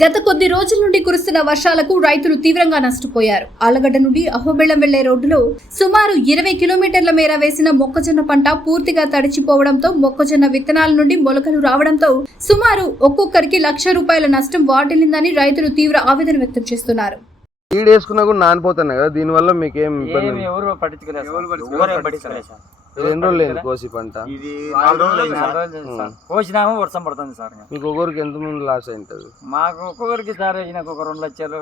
గత కొద్ది రోజుల నుండి కురుస్తున్న వర్షాలకు రైతులు తీవ్రంగా నష్టపోయారు. ఆలగడ్డ నుండి అహోబెళ్ళం వెళ్ళే రోడ్డులో సుమారు ఇరవై కిలోమీటర్ల మేర వేసిన మొక్కజొన్న పంట పూర్తిగా తడిచిపోవడంతో మొక్కజొన్న విత్తనాల నుండి మొలకలు రావడంతో సుమారు ఒక్కొక్కరికి లక్ష రూపాయల నష్టం వాటిల్లిందని రైతులు తీవ్ర ఆవేదన వ్యక్తం చేస్తున్నారు. కూడా నానిపోతున్నాయి కదా దీనివల్ల మీకు ఏం ఎవరు పట్టించుకోలేదు రెండు రోజులు లేదు కోసి పంట ఇది నాలుగు రోజులు అయింది సార్. సార్. కోసినాము వర్షం పడుతుంది సార్ ఇంకా. మీకు ఒకరికి ఎంత మంది లాస్ అయింటది మాకు ఒక్కొక్కరికి సార్ ఈయనకు ఒక రెండు లక్షలు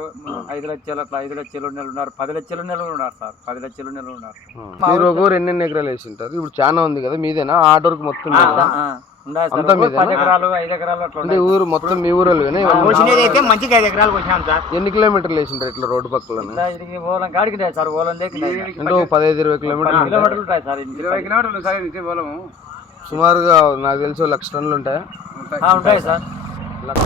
ఐదు లక్షలు అట్లా ఐదు లక్షలు నెలలు ఉన్నారు పది లక్షలు నెలలు ఉన్నారు సార్ పది లక్షలు నెలలు ఉన్నారు మీరు ఒకరు ఎన్ని ఎకరాలు వేసి ఉంటారు ఇప్పుడు చాలా ఉంది కదా మీదేనా ఆటోకి మొత్తం? ఆ. అంతా ఎకరాలు ఎకరాలు అంటే. ఊరు మొత్తం మీ ఊరు అయితే మంచిగా ఐదు సార్. ఎన్ని కిలోమీటర్లు వేసి ఉంటారు ఇట్లా రోడ్డు ఓలం కాడికి సార్ ఓలం అంటే పదహైదు ఇరవై కిలోమీటర్లు. కిలోమీటర్లు ఉంటాయి సార్ ఇంటికి. కిలోమీటర్లు సార్ నుంచి పొలము సుమారుగా నాకు తెలిసి లక్ష టన్నులు ఉంటాయా. ఆ, ఉంటాయి సార్. లక్ష.